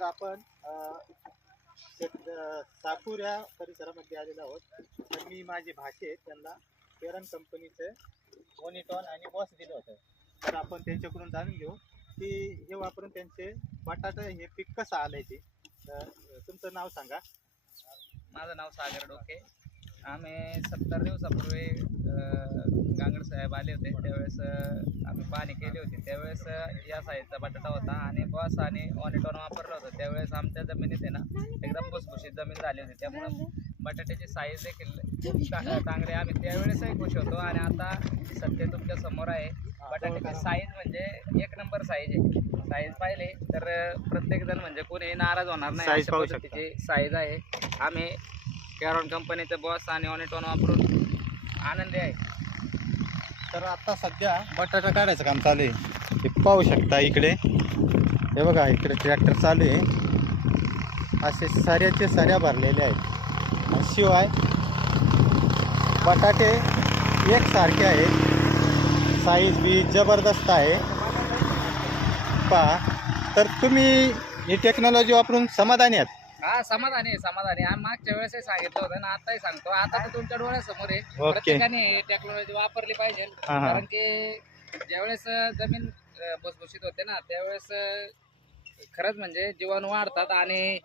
तर आपण साकूर या परिसरामध्ये आलेलो आहोत. तर मी माझी भाषे त्यांना केरन कंपनीचे मोनिटॉन आणि बॉस दिलं होतं. तर आपण त्यांच्याकडून जाणून घेऊ की हे वापरून त्यांचे बटाटा हे पीक कसं आलंय ते. तर तुमचं नाव सांगा. माझं नाव सागर डोके. आम्ही 70 दिवसापूर्वी गांगड साहेब आले होते, त्यावेळेस आम्ही पाहणी केली होती. त्यावेळेस या साईजचा बटाटा होता आणि बॉस आणि ऑनिटॉन वापरलं होतं. त्यावेळेस आमच्या जमिनीत आहे ना एकदम भुसभुशीत जमीन झाली होती, त्यामुळं बटाट्याची साईज देखील खूप चांगली. आम्ही त्यावेळेसही खुश होतो आणि आता सध्या तुमच्या समोर आहे. बटाट्याची साईज म्हणजे एक नंबर साईज आहे. साईज पाहिले तर प्रत्येकजण म्हणजे कोणी नाराज होणार नाही अशा पद्धतीची साईज आहे. आम्ही केरन कंपनीचे बॉस आणि ऑनिटॉन वापरून आनंदी आहे. तर आता सध्या बटाटा काढायचं काम चालू आहे. हे पाहू शकता इकडे, हे बघा इकडे ट्रॅक्टर चालू आहे. असे साऱ्याचे साऱ्या भरलेले आहेत आणि शिवाय बटाटे एकसारखे आहेत. साईज बी जबरदस्त आहे पहा. तर तुम्ही ही टेक्नॉलॉजी वापरून समाधानी आहात? हा, समाधानी आम्ही मागच्या वेळेसही सांगितलं होतं ना, आताही सांगतो. आता तर तुमच्या डोळ्यासमोर आहे. ओके. प्रत्येकाने टेक्नॉलॉजी वापरली पाहिजे. कारण की ज्यावेळेस जमीन भुसभुशीत होते ना, त्यावेळेस खरंच म्हणजे जीवाणू वाढतात. आणि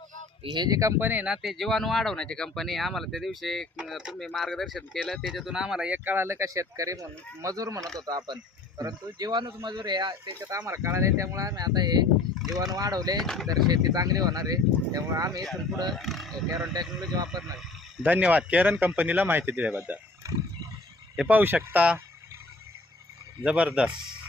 हे जी कंपनी आहे ना, ते जीवाणू वाढवण्याची कंपनी. आम्हाला त्या दिवशी तुम्ही मार्गदर्शन केलं, त्याच्यातून आम्हाला एक कळालं का शेतकरी म्हणून मजूर म्हणत होतो आपण, परंतु जीवाणूच मजूर आहे त्याच्यात आम्हाला कळालं. त्यामुळे आम्ही आता हे जीवाणू वाढवले तर शेती चांगली होणार आहे. त्यामुळे आम्ही इथून पुढं केरन टेक्नॉलॉजी वापरणार. धन्यवाद केरन कंपनीला माहिती दिल्याबद्दल. हे पाहू शकता, जबरदस्त.